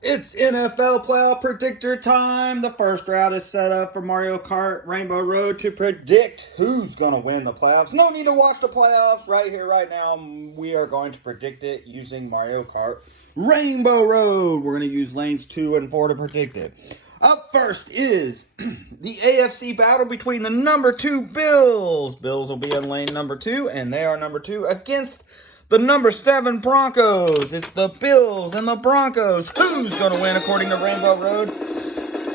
It's NFL playoff predictor time. The first round is set up for Mario Kart Rainbow Road to predict who's going to win the playoffs. No need to watch the playoffs right here, right now. We are going to predict it using Mario Kart Rainbow Road. We're going to use lanes 2 and 4 to predict it. Up first is the AFC battle between the number 2 Bills. Bills will be in lane number 2, and they are number 2 against the number 7 Broncos. It's the Bills and the Broncos. Who's going to win according to Rainbow Road?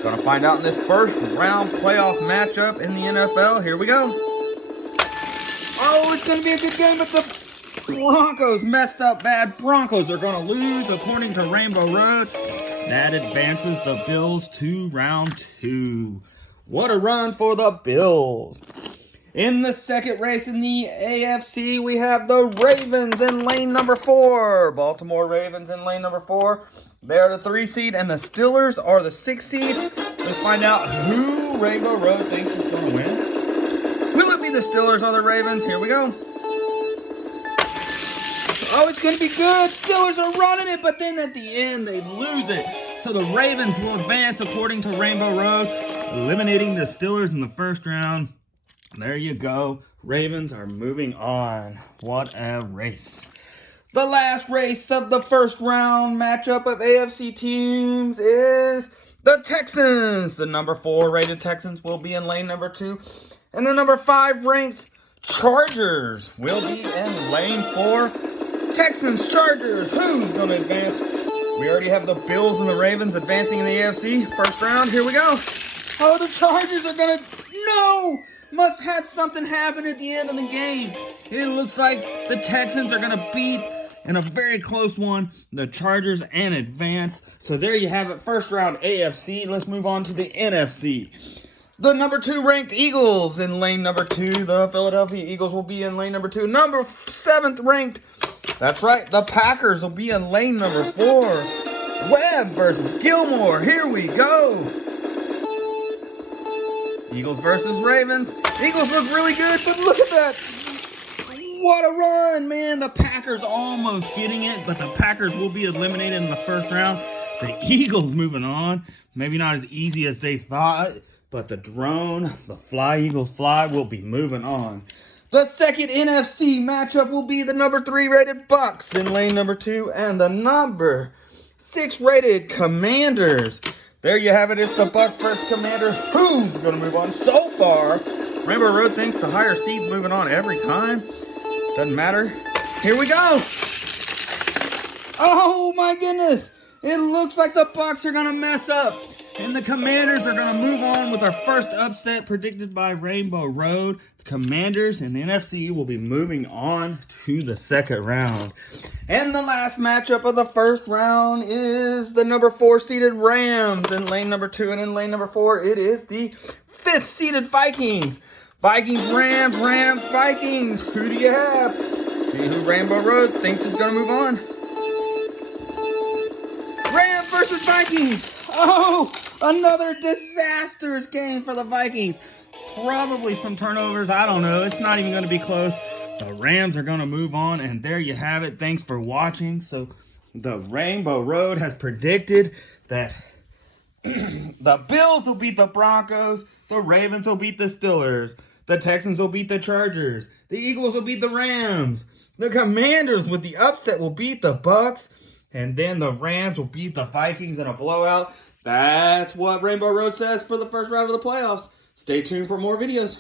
Going to find out in this first round playoff matchup in the NFL. Here we go. Oh, it's going to be a good game, but the Broncos messed up bad. Broncos are going to lose according to Rainbow Road. That advances the Bills to round 2. What a run for the Bills. In the second race in the AFC, we have the Ravens in lane number 4. Baltimore Ravens in lane number 4. They are the 3 seed, and the Steelers are the 6 seed. Let's find out who Rainbow Road thinks is going to win. Will it be the Steelers or the Ravens? Here we go. Oh, it's going to be good. Steelers are running it, but then at the end, they lose it. So the Ravens will advance according to Rainbow Road, eliminating the Steelers in the first round. There you go. Ravens are moving on. What a race. The last race of the first round matchup of AFC teams is the Texans. The number 4 rated Texans will be in lane number 2. And the number 5 ranked Chargers will be in lane 4. Texans, Chargers, who's going to advance? We already have the Bills and the Ravens advancing in the AFC. First round, here we go. Oh, the Chargers are going to... No! Must have something happen at the end of the game. It looks like the Texans are going to beat, in a very close one, the Chargers and advance. So there you have it, first round AFC. Let's move on to the NFC. The number 2 ranked Eagles in lane number 2. The Philadelphia Eagles will be in lane number 2. Number 7th ranked, that's right, the Packers will be in lane number 4. Webb versus Gilmore. Here we go. Eagles versus Ravens. Eagles look really good, but look at that. What a run, man. The Packers almost getting it, but the Packers will be eliminated in the first round. The Eagles moving on. Maybe not as easy as they thought, but the drone, the Fly Eagles Fly, will be moving on. The second NFC matchup will be the number 3 rated Bucks in lane number 2 and the number 6 rated Commanders. There you have it. It's the Bucks versus Commander. Who's going to move on? So far, Rainbow Road thinks the higher seeds moving on every time. Doesn't matter. Here we go. Oh, my goodness. It looks like the Bucks are going to mess up. And the Commanders are going to move on with our first upset predicted by Rainbow Road. The Commanders and the NFC will be moving on to the second round. And the last matchup of the first round is the number 4 seeded Rams in lane number 2. And in lane number 4, it is the 5th seeded Vikings. Vikings, Rams, Rams, Vikings. Who do you have? See who Rainbow Road thinks is going to move on. Rams versus Vikings. Oh, another disastrous game for the Vikings. Probably some turnovers. I don't know. It's not even going to be close. The Rams are going to move on, and there you have it. Thanks for watching. So the Rainbow Road has predicted that the Bills will beat the Broncos, the Ravens will beat the Steelers, the Texans will beat the Chargers, the Eagles will beat the Rams, the Commanders with the upset will beat the Bucks, and then the Rams will beat the Vikings in a blowout. That's what Rainbow Road says for the first round of the playoffs. Stay tuned for more videos.